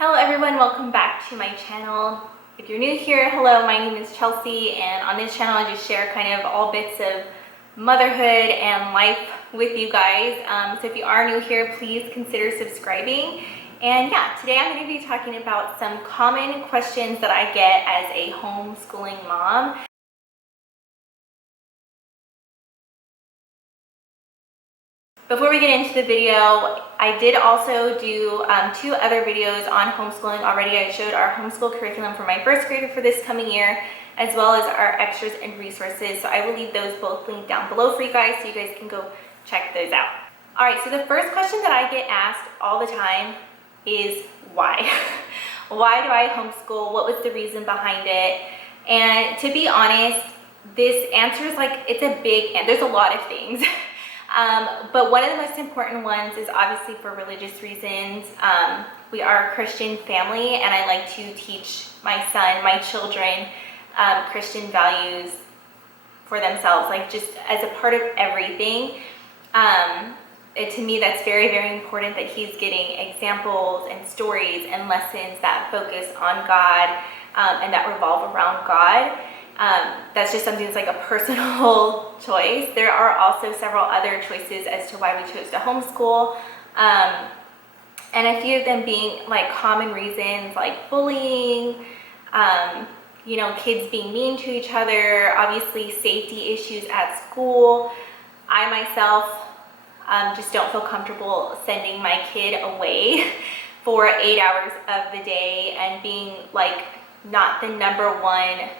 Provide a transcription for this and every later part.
Hello everyone, welcome back to my channel. If you're new here, hello, my name is Chelsea, and on this channel I just share kind of all bits of motherhood and life with you guys. So if you are new here, please consider subscribing. And yeah, today I'm going to be talking about some common questions that I get as a homeschooling mom. Before we get into the video, I did also do 2 other videos on homeschooling already. I showed our homeschool curriculum for my first grader for this coming year, as well as our extras and resources. So I will leave those both linked down below for you guys so you guys can go check those out. All right, so the first question that I get asked all the time is why? Why do I homeschool? What was the reason behind it? And to be honest, this answer is like, it's a big, and there's a lot of things. But one of the most important ones is obviously for religious reasons. We are a Christian family, and I like to teach my son, my children, Christian values for themselves, like just as a part of everything. To me, that's very, very important that he's getting examples and stories and lessons that focus on God and that revolve around God. That's just something that's like a personal choice. There are also several other choices as to why we chose to homeschool. And a few of them being like common reasons like bullying, kids being mean to each other, obviously safety issues at school. I myself just don't feel comfortable sending my kid away for 8 hours of the day and being like not the #1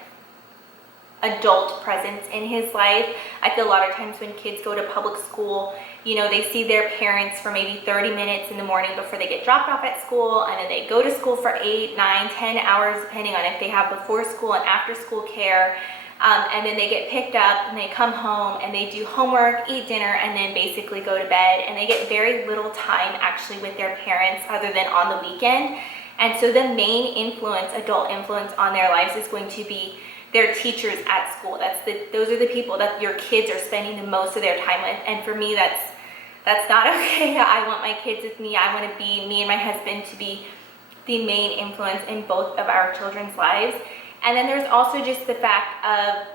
adult presence in his life. I feel a lot of times when kids go to public school, they see their parents for maybe 30 minutes in the morning before they get dropped off at school, and then they go to school for 8, 9, 10 hours, depending on if they have before school and after school care. And then they get picked up and they come home and they do homework, eat dinner, and then basically go to bed. And they get very little time actually with their parents other than on the weekend. And so the main adult influence on their lives is going to be their teachers at school. Those are the people that your kids are spending the most of their time with. And for me, that's not okay. I want my kids with me. I want to be, me and my husband, to be the main influence in both of our children's lives. And then there's also just the fact of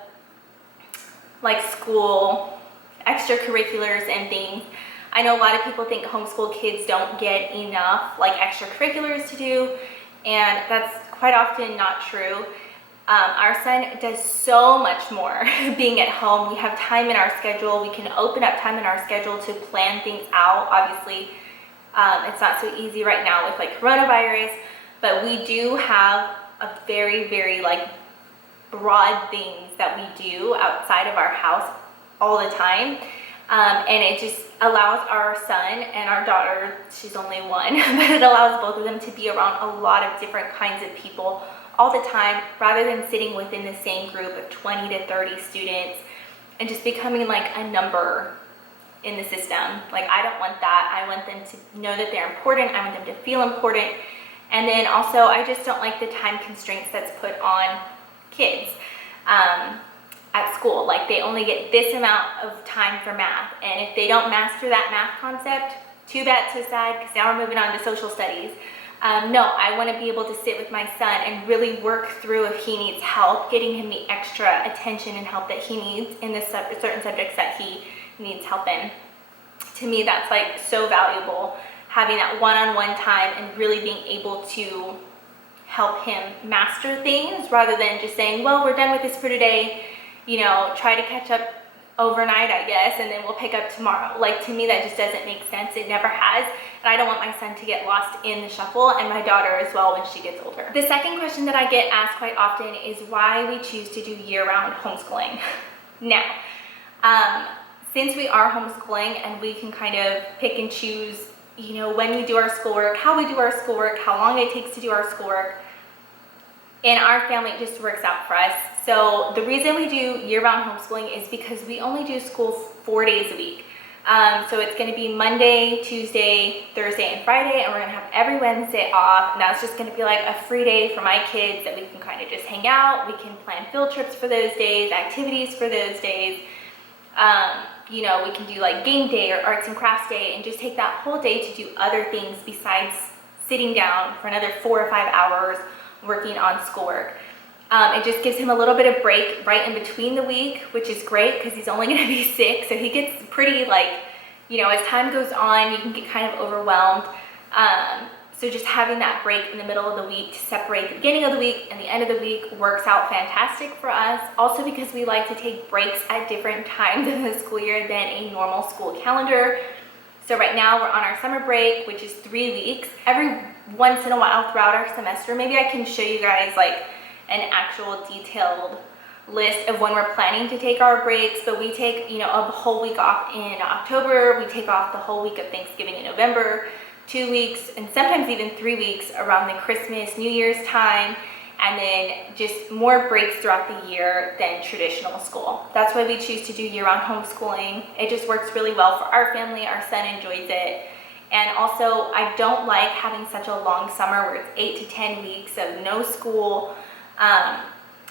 like school, extracurriculars and things. I know a lot of people think homeschool kids don't get enough like extracurriculars to do, and that's quite often not true. Our son does so much more being at home. We have time in our schedule. We can open up time in our schedule to plan things out. Obviously, it's not so easy right now with like coronavirus, but we do have a very, very like broad things that we do outside of our house all the time. And it just allows our son and our daughter, she's only 1, but it allows both of them to be around a lot of different kinds of people all the time, rather than sitting within the same group of 20 to 30 students and just becoming like a number in the system. Like, I don't want that. I want them to know that they're important. I want them to feel important. And then also, I just don't like the time constraints that's put on kids at school. Like, they only get this amount of time for math, and if they don't master that math concept, too bad, so sad, because now we're moving on to social studies. No, I want to be able to sit with my son and really work through if he needs help, getting him the extra attention and help that he needs in the certain subjects that he needs help in. To me, that's like so valuable, having that one-on-one time and really being able to help him master things rather than just saying, well, we're done with this for today, try to catch up overnight, I guess, and then we'll pick up tomorrow. Like, to me, that just doesn't make sense. It never has. And I don't want my son to get lost in the shuffle, and my daughter as well when she gets older. The second question that I get asked quite often is why we choose to do year-round homeschooling. Now, since we are homeschooling and we can kind of pick and choose, when we do our schoolwork, how we do our schoolwork, how long it takes to do our schoolwork, in our family, it just works out for us. So the reason we do year-round homeschooling is because we only do school 4 days a week. So it's going to be Monday, Tuesday, Thursday, and Friday, and we're going to have every Wednesday off. And that's just going to be like a free day for my kids that we can kind of just hang out. We can plan field trips for those days, activities for those days. We can do like game day or arts and crafts day and just take that whole day to do other things besides sitting down for another 4 or 5 hours working on schoolwork. It just gives him a little bit of break right in between the week, which is great because he's only going to be 6, so he gets pretty, like, you know, as time goes on, you can get kind of overwhelmed. So just having that break in the middle of the week to separate the beginning of the week and the end of the week works out fantastic for us. Also because we like to take breaks at different times in the school year than a normal school calendar. So right now we're on our summer break, which is 3 weeks. Every once in a while throughout our semester, maybe I can show you guys like an actual detailed list of when we're planning to take our breaks, but we take, you know, a whole week off in October. We take off the whole week of Thanksgiving in November, 2 weeks, and sometimes even 3 weeks around the Christmas, New Year's time, and then just more breaks throughout the year than traditional school. That's why we choose to do year-round homeschooling. It just works really well for our family. Our son enjoys it. And also, I don't like having such a long summer where it's 8 to 10 weeks of no school.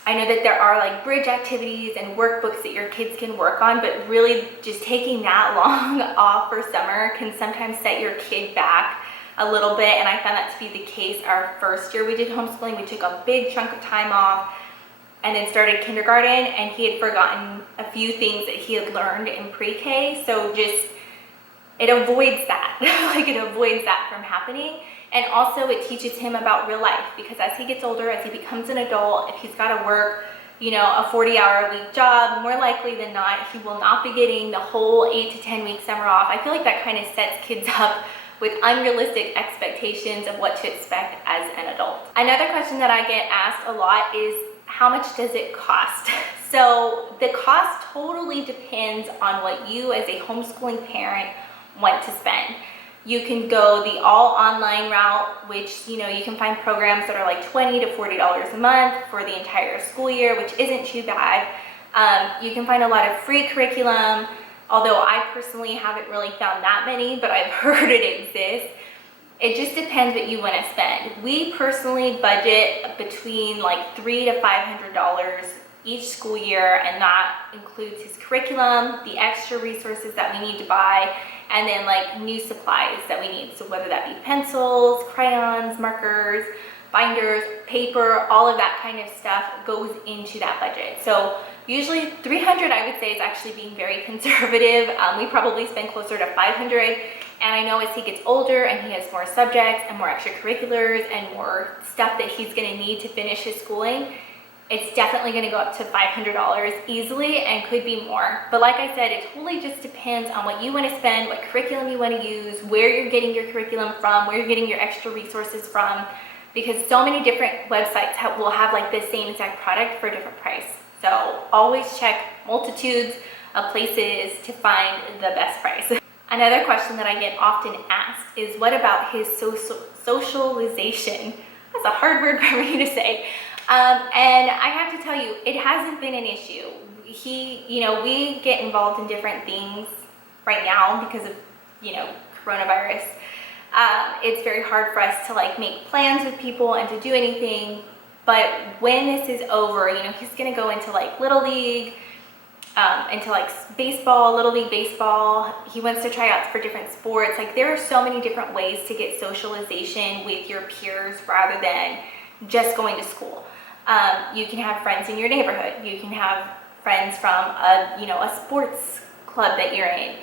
I know that there are like bridge activities and workbooks that your kids can work on, but really just taking that long off for summer can sometimes set your kid back a little bit. And I found that to be the case our first year we did homeschooling. We took a big chunk of time off and then started kindergarten, and he had forgotten a few things that he had learned in pre-K. So just, it avoids that, like it avoids that from happening. And also it teaches him about real life, because as he gets older, as he becomes an adult, if he's got to work, you know, a 40-hour-a-week job, more likely than not, he will not be getting the whole 8 to 10 week summer off. I feel like that kind of sets kids up with unrealistic expectations of what to expect as an adult. Another question that I get asked a lot is, how much does it cost? So the cost totally depends on what you as a homeschooling parent want to spend. You can go the all online route, which, you know, you can find programs that are like $20 to $40 a month for the entire school year, which isn't too bad. You can find a lot of free curriculum, although I personally haven't really found that many, but I've heard it exists. It just depends what you want to spend. We personally budget between like $300 to $500 each school year, and that includes his curriculum, the extra resources that we need to buy, and then like new supplies that we need. So whether that be pencils, crayons, markers, binders, paper, all of that kind of stuff goes into that budget. So usually $300, I would say, is actually being very conservative. We probably spend closer to $500. And I know as he gets older and he has more subjects and more extracurriculars and more stuff that he's gonna need to finish his schooling, it's definitely going to go up to $500 easily, and could be more. But like I said, it totally just depends on what you want to spend, what curriculum you want to use, where you're getting your curriculum from, where you're getting your extra resources from, because so many different websites will have like the same exact product for a different price. So always check multitudes of places to find the best price. Another question that I get often asked is, what about his socialization? That's a hard word for me to say. And I have to tell you, it hasn't been an issue. We get involved in different things right now because of, coronavirus. It's very hard for us to like make plans with people and to do anything. But when this is over, he's gonna go into like Little League, into like baseball, Little League baseball. He wants to try out for different sports. Like, there are so many different ways to get socialization with your peers rather than just going to school. You can have friends in your neighborhood. You can have friends from a sports club that you're in.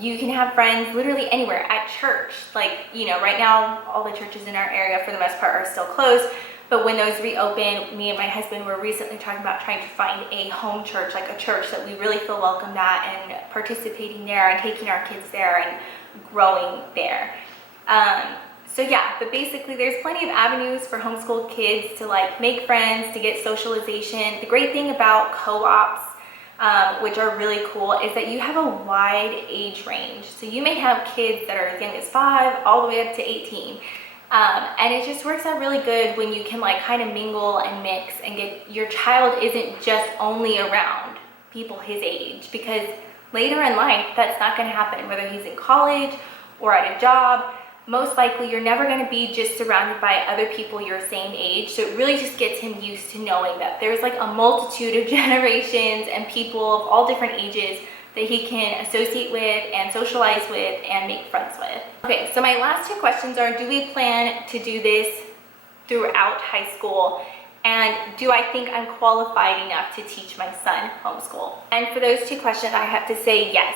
You can have friends literally anywhere, at church. Like, right now all the churches in our area for the most part are still closed. But when those reopen, me and my husband were recently talking about trying to find a home church, like a church that we really feel welcomed at, and participating there and taking our kids there and growing there. So yeah, but basically there's plenty of avenues for homeschool kids to like make friends, to get socialization. The great thing about co-ops, which are really cool, is that you have a wide age range. So you may have kids that are as young as 5 all the way up to 18. And it just works out really good when you can like kind of mingle and mix and your child isn't just only around people his age, because later in life that's not going to happen, whether he's in college or at a job. Most likely you're never going to be just surrounded by other people your same age. So it really just gets him used to knowing that there's like a multitude of generations and people of all different ages that he can associate with and socialize with and make friends with. Okay, so my last two questions are, do we plan to do this throughout high school? And do I think I'm qualified enough to teach my son homeschool? And for those two questions, I have to say yes.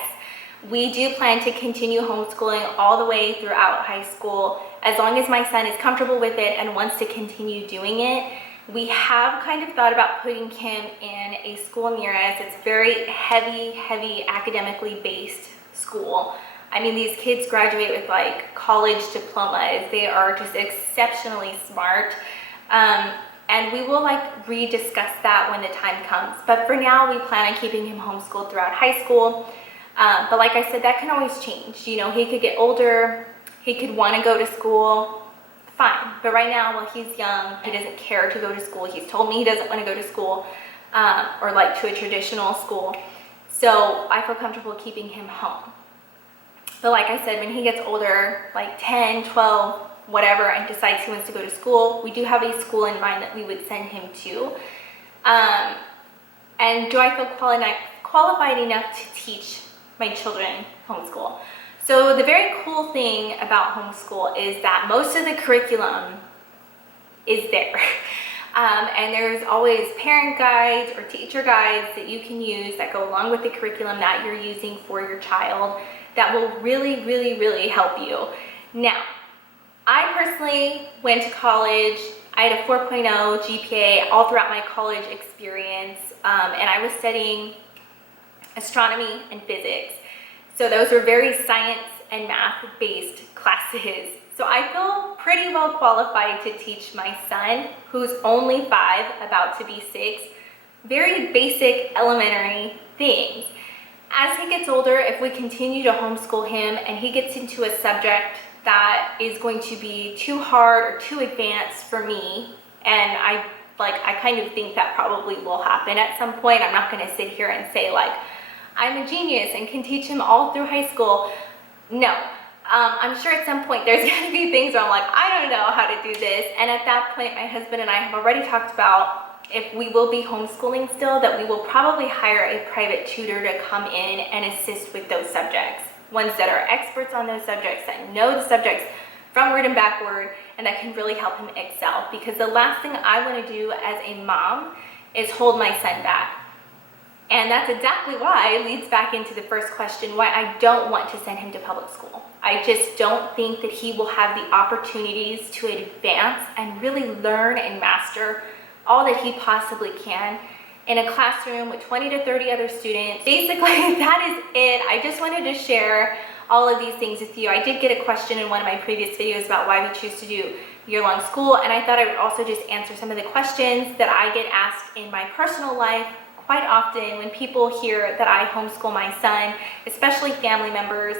We do plan to continue homeschooling all the way throughout high school, as long as my son is comfortable with it and wants to continue doing it. We have kind of thought about putting him in a school near us. It's very heavy academically based school. I mean, these kids graduate with like college diplomas. They are just exceptionally smart. And we will like rediscuss that when the time comes. But for now, we plan on keeping him homeschooled throughout high school. But like I said, that can always change. You know, he could get older, he could want to go to school, fine. But right now, while he's young, he doesn't care to go to school. He's told me he doesn't want to go to school or like to a traditional school. So I feel comfortable keeping him home. But like I said, when he gets older, like 10, 12, whatever, and decides he wants to go to school, we do have a school in mind that we would send him to. And do I feel qualified enough to teach my children homeschool? So the very cool thing about homeschool is that most of the curriculum is there. And there's always parent guides or teacher guides that you can use that go along with the curriculum that you're using for your child that will really help you. Now, I personally went to college. I had a 4.0 GPA all throughout my college experience, and I was studying astronomy and physics. So those were very science and math-based classes. So I feel pretty well qualified to teach my son, who's only 5, about to be 6, very basic elementary things. As he gets older, if we continue to homeschool him and he gets into a subject that is going to be too hard or too advanced for me, and I kind of think that probably will happen at some point. I'm not going to sit here and say like, I'm a genius and can teach him all through high school. No, I'm sure at some point there's going to be things where I'm like, I don't know how to do this. And at that point, my husband and I have already talked about, if we will be homeschooling still, that we will probably hire a private tutor to come in and assist with those subjects. Ones that are experts on those subjects, that know the subjects frontward and backward, and that can really help him excel. Because the last thing I want to do as a mom is hold my son back. And that's exactly why it leads back into the first question, why I don't want to send him to public school. I just don't think that he will have the opportunities to advance and really learn and master all that he possibly can in a classroom with 20 to 30 other students. Basically, that is it. I just wanted to share all of these things with you. I did get a question in one of my previous videos about why we choose to do year-long school, and I thought I would also just answer some of the questions that I get asked in my personal life quite often when people hear that I homeschool my son, especially family members.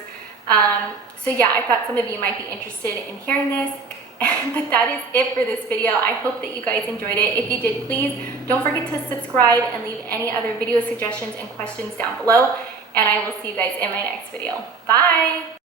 So yeah, I thought some of you might be interested in hearing this. But that is it for this video. I hope that you guys enjoyed it. If you did, please don't forget to subscribe and leave any other video suggestions and questions down below. And I will see you guys in my next video. Bye!